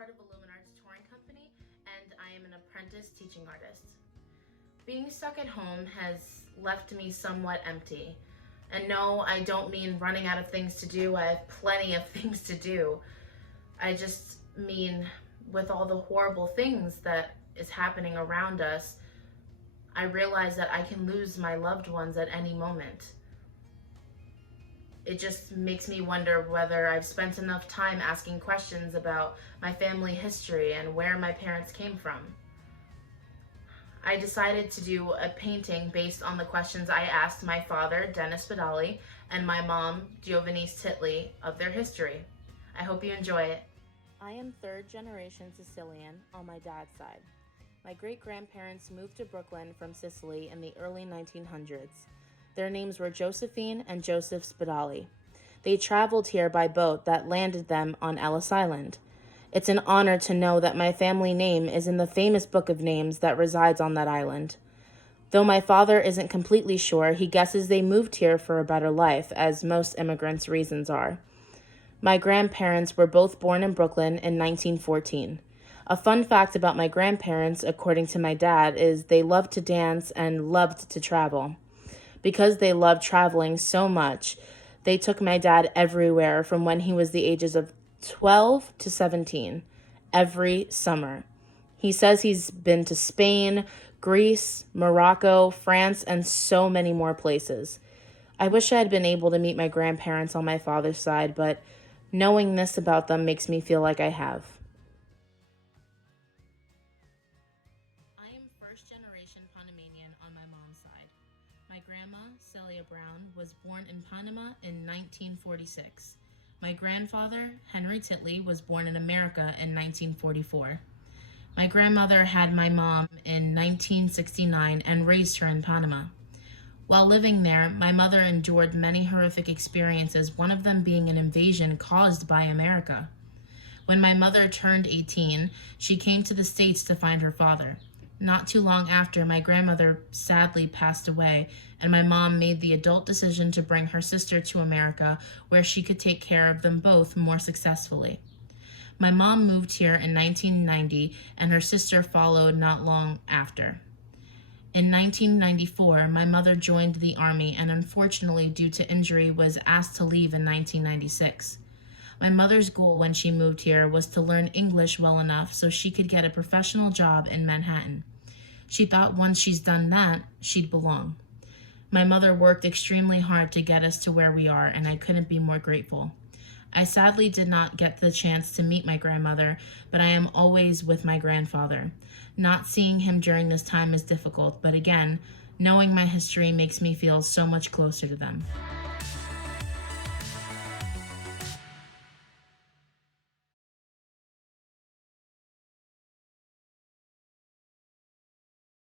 part of a Luminarts touring company, and I am an apprentice teaching artist. Being stuck at home has left me somewhat empty. And no, I don't mean running out of things to do. I have plenty of things to do. I just mean with all the horrible things that is happening around us, I realize that I can lose my loved ones at any moment. It just makes me wonder whether I've spent enough time asking questions about my family history and where my parents came from. I decided to do a painting based on the questions I asked my father, Dennis Spedale, and my mom, Giovannice Titley, of their history. I hope you enjoy it. I am third generation Sicilian on my dad's side. My great-grandparents moved to Brooklyn from Sicily in the early 1900s. Their names were Josephine and Joseph Spedale. They traveled here by boat that landed them on Ellis Island. It's an honor to know that my family name is in the famous book of names that resides on that island. Though my father isn't completely sure, he guesses they moved here for a better life, as most immigrants' reasons are. My grandparents were both born in Brooklyn in 1914. A fun fact about my grandparents, according to my dad, is they loved to dance and loved to travel. Because they loved traveling so much, they took my dad everywhere from when he was the ages of 12 to 17, every summer. He says he's been to Spain, Greece, Morocco, France, and so many more places. I wish I had been able to meet my grandparents on my father's side, but knowing this about them makes me feel like I have. I am first-generation Panamanian on my mom's side. My grandma, Celia Brown, was born in Panama in 1946. My grandfather, Henry Titley, was born in America in 1944. My grandmother had my mom in 1969 and raised her in Panama. While living there, my mother endured many horrific experiences, one of them being an invasion caused by America. When my mother turned 18, she came to the States to find her father. Not too long after, my grandmother sadly passed away, and my mom made the adult decision to bring her sister to America, where she could take care of them both more successfully. My mom moved here in 1990, and her sister followed not long after. In 1994, my mother joined the Army and unfortunately, due to injury, was asked to leave in 1996. My mother's goal when she moved here was to learn English well enough so she could get a professional job in Manhattan. She thought once she's done that, she'd belong. My mother worked extremely hard to get us to where we are, and I couldn't be more grateful. I sadly did not get the chance to meet my grandmother, but I am always with my grandfather. Not seeing him during this time is difficult, but again, knowing my history makes me feel so much closer to them.